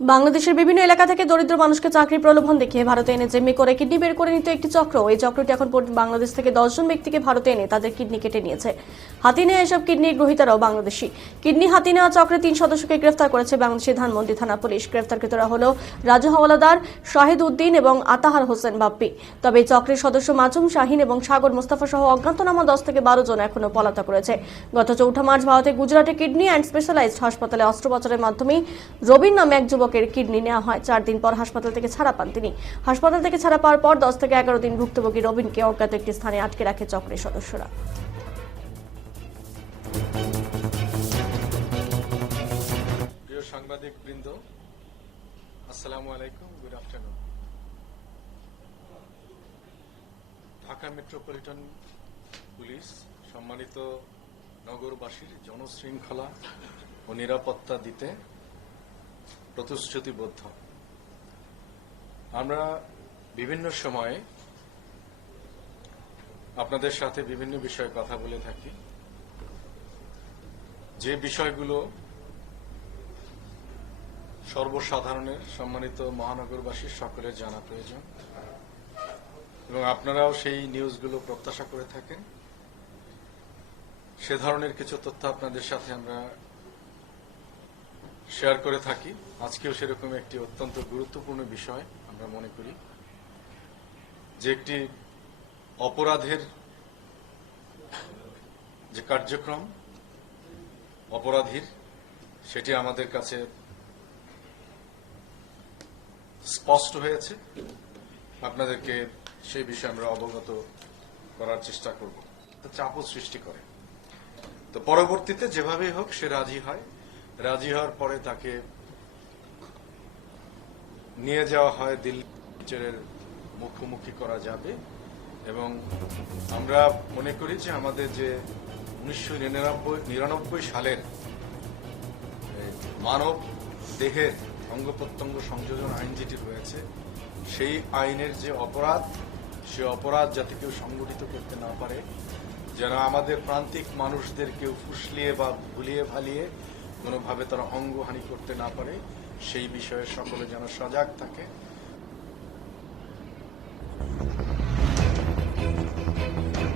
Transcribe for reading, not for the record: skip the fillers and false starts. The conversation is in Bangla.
বাংলাদেশের বিভিন্ন এলাকা থেকে দরিদ্র মানুষকে চাকরির প্রলোভন দেখিয়ে ভারতে এনে জিম্মি করে কিডনি বের করে নিত একটি চক্র। এই চক্রটি এখন পর্যন্ত বাংলাদেশ থেকে 10 জন ব্যক্তিকে ভারতে এনে তাদের কিডনি কেটে নিয়েছে। হাতিয়ে নেওয়া এসব কিডনির গ্রহীতারাও বাংলাদেশি। কিডনি হাতিয়ে নেওয়া চক্রের 3 সদস্যকে গ্রেফতার করেছে বাংলাদেশের ধানমন্ডি থানা পুলিশ। গ্রেফতারকৃতরা হল রাজু হাওলাদার, শাহিদ উদ্দিন এবং আতাহার হোসেন বাপ্পি। তবে এই চক্রের সদস্য মাসুম শাহিন এবং সাগর মোস্তাফা সহ অজ্ঞাতনামা 10 থেকে 12 জন এখনো পলাতক রয়েছে। গত 4 মার্চ ভারতে গুজরাটে কিডনি অ্যান্ড স্পেশালাইজড হাসপাতালে অস্ত্রোপচারের মাধ্যমে রবিন নামে এক যুবকের কিডনি নেওয়া হয়। 4 দিন পর হাসপাতাল থেকে ছাড়া পান তিনি। হাসপাতাল থেকে ছাড়া পাওয়ার পর 10 থেকে 11 দিন ভুক্তভোগী রবিনকে অজ্ঞাত একটি স্থানে আটকে রাখে চক্রের সদস্যরা। প্রিয় সাংবাদিক বৃন্দ, আসসালামু আলাইকুম, good afternoon. Dhaka metropolitan police সম্মানিত নগরবাসীর জনশৃঙ্খলা ও নিরাপত্তা দিতে প্রতিশ্রুতিবদ্ধ। আমরা বিভিন্ন সময়ে আপনাদের সাথে বিভিন্ন বিষয়ে কথা বলে থাকি, যে বিষয়গুলো সর্বসাধারণের, সম্মানিত মহানগরবাসীর সকলের জানা প্রয়োজন এবং আপনারাও সেই নিউজগুলো প্রত্যাশা করে থাকেন। সে ধরনের কিছু তথ্য আপনাদের সাথে আমরা শেয়ার করে থাকি। আজকেও সেরকম একটি অত্যন্ত গুরুত্বপূর্ণ বিষয় আমরা মনে করি, যে একটি অপরাধের যে কার্যক্রম অপরাধীর, সেটি আমাদের কাছে স্পষ্ট হয়েছে। আপনাদেরকে সেই বিষয়ে আমরা অবগত করার চেষ্টা করব। চাপও সৃষ্টি করে, তো পরবর্তীতে যেভাবেই হোক সে রাজি হয়। রাজি হওয়ার পরে তাকে নিয়ে যাওয়া হয় দিল্লির মুখোমুখি করা যাবে এবং আমরা মনে করি যে আমাদের যে 1999 সালের মানব দেহের অঙ্গ প্রত্যঙ্গ সংযোজন আইন যেটি রয়েছে, সেই আইনের যে অপরাধ, সে অপরাধ যাতে কেউ সংগঠিত করতে না পারে, যেন আমাদের প্রান্তিক মানুষদের কেউ ফুসলিয়ে বা ভুলিয়ে ভালিয়ে কোনোভাবে তারা অঙ্গহানি করতে না পারে, সেই বিষয়ে সকলে যেন সজাগ থাকে।